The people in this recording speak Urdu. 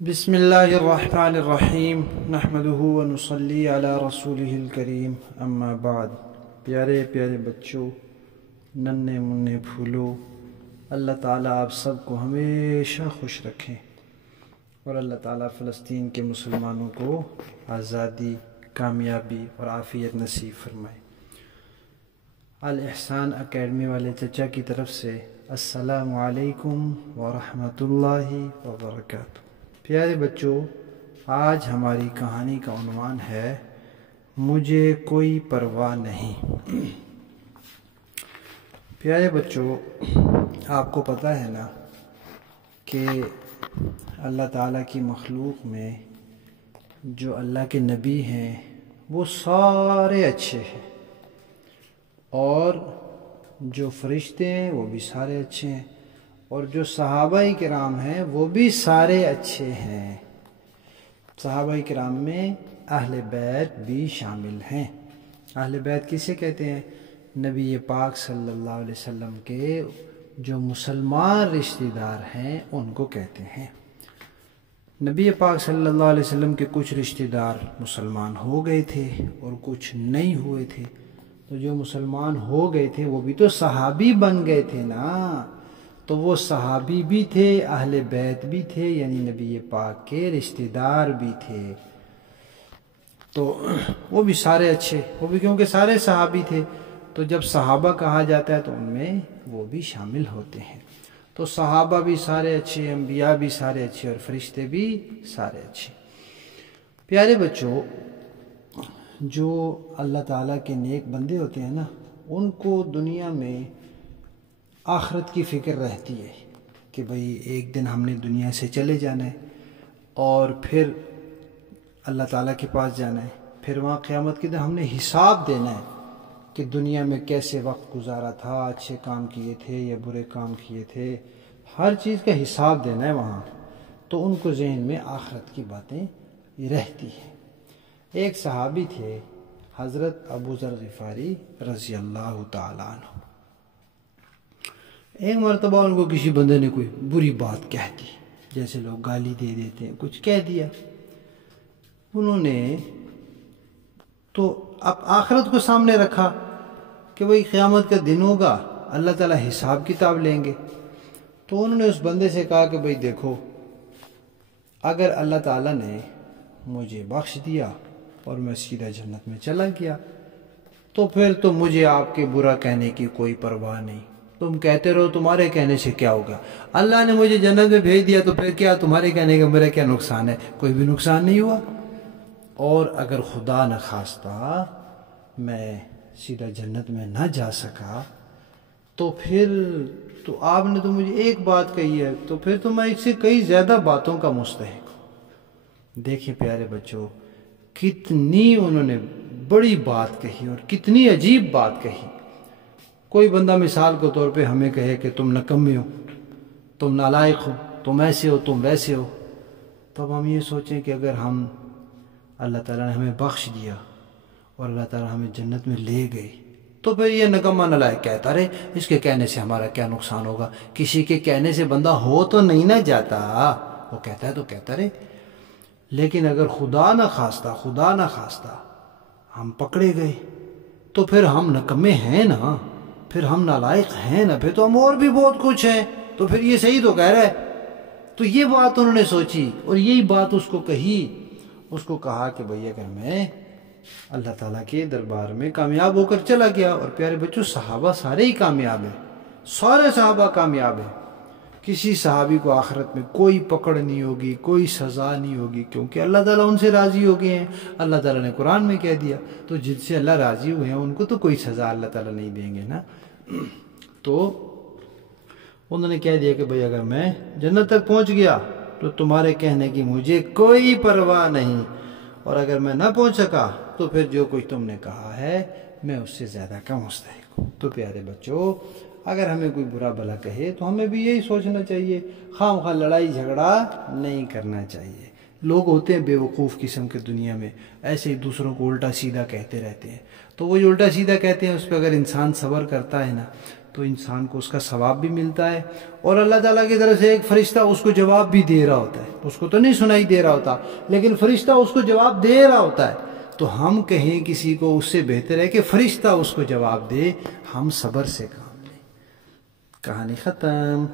بسم اللہ الرحمن الرحیم نحمدہ ونصلی علی رسولہ الکریم اما بعد۔ پیارے پیارے بچوں، ننھے منھے پھولو، اللہ تعالیٰ آپ سب کو ہمیشہ خوش رکھیں اور اللہ تعالیٰ فلسطین کے مسلمانوں کو آزادی، کامیابی اور عافیت نصیب فرمائے۔ الاحسان اکیڈمی والے چچا کی طرف سے السلام علیکم ورحمۃ اللہ وبرکاتہ۔ پیارے بچوں، آج ہماری کہانی کا عنوان ہے مجھے کوئی پرواہ نہیں۔ پیارے بچوں، آپ کو پتہ ہے نا کہ اللہ تعالیٰ کی مخلوق میں جو اللہ کے نبی ہیں وہ سارے اچھے ہیں، اور جو فرشتے ہیں وہ بھی سارے اچھے ہیں، اور جو صحابہ کرام ہیں وہ بھی سارے اچھے ہیں۔ صحابہ کرام میں اہل بیت بھی شامل ہیں۔ اہل بیت کسے کہتے ہیں؟ نبی پاک صلی اللہ علیہ وسلم کے جو مسلمان رشتہ دار ہیں ان کو کہتے ہیں۔ نبی پاک صلی اللہ علیہ وسلم کے کچھ رشتہ دار مسلمان ہو گئے تھے اور کچھ نہیں ہوئے تھے، تو جو مسلمان ہو گئے تھے وہ بھی تو صحابی بن گئے تھے نا، تو وہ صحابی بھی تھے، اہل بیت بھی تھے، یعنی نبی پاک کے رشتہ دار بھی تھے، تو وہ بھی سارے اچھے، وہ بھی کیونکہ سارے صحابی تھے، تو جب صحابہ کہا جاتا ہے تو ان میں وہ بھی شامل ہوتے ہیں۔ تو صحابہ بھی سارے اچھے، انبیاء بھی سارے اچھے، اور فرشتے بھی سارے اچھے۔ پیارے بچوں، جو اللہ تعالیٰ کے نیک بندے ہوتے ہیں نا، ان کو دنیا میں آخرت کی فکر رہتی ہے کہ بھئی ایک دن ہم نے دنیا سے چلے جانا ہے اور پھر اللہ تعالیٰ کے پاس جانا ہے، پھر وہاں قیامت کے دن ہم نے حساب دینا ہے کہ دنیا میں کیسے وقت گزارا تھا، اچھے کام کیے تھے یا برے کام کیے تھے، ہر چیز کا حساب دینا ہے وہاں، تو ان کو ذہن میں آخرت کی باتیں رہتی ہیں۔ ایک صحابی تھے حضرت ابو ذر غفاری رضی اللہ تعالیٰ عنہ۔ ایک مرتبہ ان کو کسی بندے نے کوئی بری بات کہہ دی، جیسے لوگ گالی دے دیتے ہیں، کچھ کہہ دیا انہوں نے، تو اب آخرت کو سامنے رکھا کہ بھئی قیامت کا دن ہوگا، اللہ تعالیٰ حساب کتاب لیں گے، تو انہوں نے اس بندے سے کہا کہ بھئی دیکھو، اگر اللہ تعالیٰ نے مجھے بخش دیا اور میں سیدھا جنت میں چلا گیا تو پھر تو مجھے آپ کے برا کہنے کی کوئی پرواہ نہیں، تم کہتے رہو، تمہارے کہنے سے کیا ہوگا، اللہ نے مجھے جنت میں بھیج دیا تو پھر کیا تمہارے کہنے کا میرا کیا نقصان ہے؟ کوئی بھی نقصان نہیں ہوا، اور اگر خدا نہ خواستہ میں سیدھا جنت میں نہ جا سکا تو پھر تو آپ نے تو مجھے ایک بات کہی ہے، تو پھر تو میں اس سے کئی زیادہ باتوں کا مستحق ہوں۔ دیکھیں پیارے بچوں، کتنی انہوں نے بڑی بات کہی اور کتنی عجیب بات کہی۔ کوئی بندہ مثال کے طور پہ ہمیں کہے کہ تم نکمے ہو، تم نالائق ہو، تم ایسے ہو، تم ویسے ہو، تب ہم یہ سوچیں کہ اگر ہم اللہ تعالیٰ نے ہمیں بخش دیا اور اللہ تعالیٰ ہمیں جنت میں لے گئے تو پھر یہ نکمہ نالائق کہتا رہے، اس کے کہنے سے ہمارا کیا نقصان ہوگا؟ کسی کے کہنے سے بندہ ہو تو نہیں نہ جاتا، وہ کہتا ہے تو کہتا رہے۔ لیکن اگر خدا نہ خواستہ ہم پکڑے گئے تو پھر ہم نکمے ہیں نا، پھر ہم نالائق ہیں نا، پھر تو ہم اور بھی بہت کچھ ہیں، تو پھر یہ صحیح تو کہہ رہا ہے۔ تو یہ بات انہوں نے سوچی اور یہی بات اس کو کہی، اس کو کہا کہ بھئی اگر میں اللہ تعالیٰ کے دربار میں کامیاب ہو کر چلا گیا، اور پیارے بچوں صحابہ سارے ہی کامیاب ہیں، سارے صحابہ کامیاب ہیں، کسی صحابی کو آخرت میں کوئی پکڑ نہیں ہوگی، کوئی سزا نہیں ہوگی، کیونکہ اللہ تعالیٰ ان سے راضی ہو گئے ہیں۔ اللہ تعالیٰ نے قرآن میں کہہ دیا، تو جن سے اللہ راضی ہوئے ہیں ان کو تو کوئی سزا اللہ تعالیٰ نہیں دیں گے نا۔ تو انہوں نے کہہ دیا کہ بھئی اگر میں جنت تک پہنچ گیا تو تمہارے کہنے کی مجھے کوئی پرواہ نہیں، اور اگر میں نہ پہنچ سکا تو پھر جو کچھ تم نے کہا ہے میں اس سے زیادہ کا مستحق ہوں۔ تو پیارے بچوں، اگر ہمیں کوئی برا بھلا کہے تو ہمیں بھی یہی سوچنا چاہیے، خواہ مخواہ لڑائی جھگڑا نہیں کرنا چاہیے۔ لوگ ہوتے ہیں بے وقوف قسم کے دنیا میں، ایسے ہی دوسروں کو الٹا سیدھا کہتے رہتے ہیں، تو وہ جو الٹا سیدھا کہتے ہیں اس پہ اگر انسان صبر کرتا ہے نا تو انسان کو اس کا ثواب بھی ملتا ہے، اور اللہ تعالیٰ کی طرف سے ایک فرشتہ اس کو جواب بھی دے رہا ہوتا ہے، اس کو تو نہیں سنائی دے رہا ہوتا لیکن فرشتہ اس کو جواب دے رہا ہوتا ہے۔ تو ہم کہیں کسی کو، اس سے بہتر ہے کہ فرشتہ اس کو جواب دے، ہم صبر سے کام لیں۔ کہانی ختم۔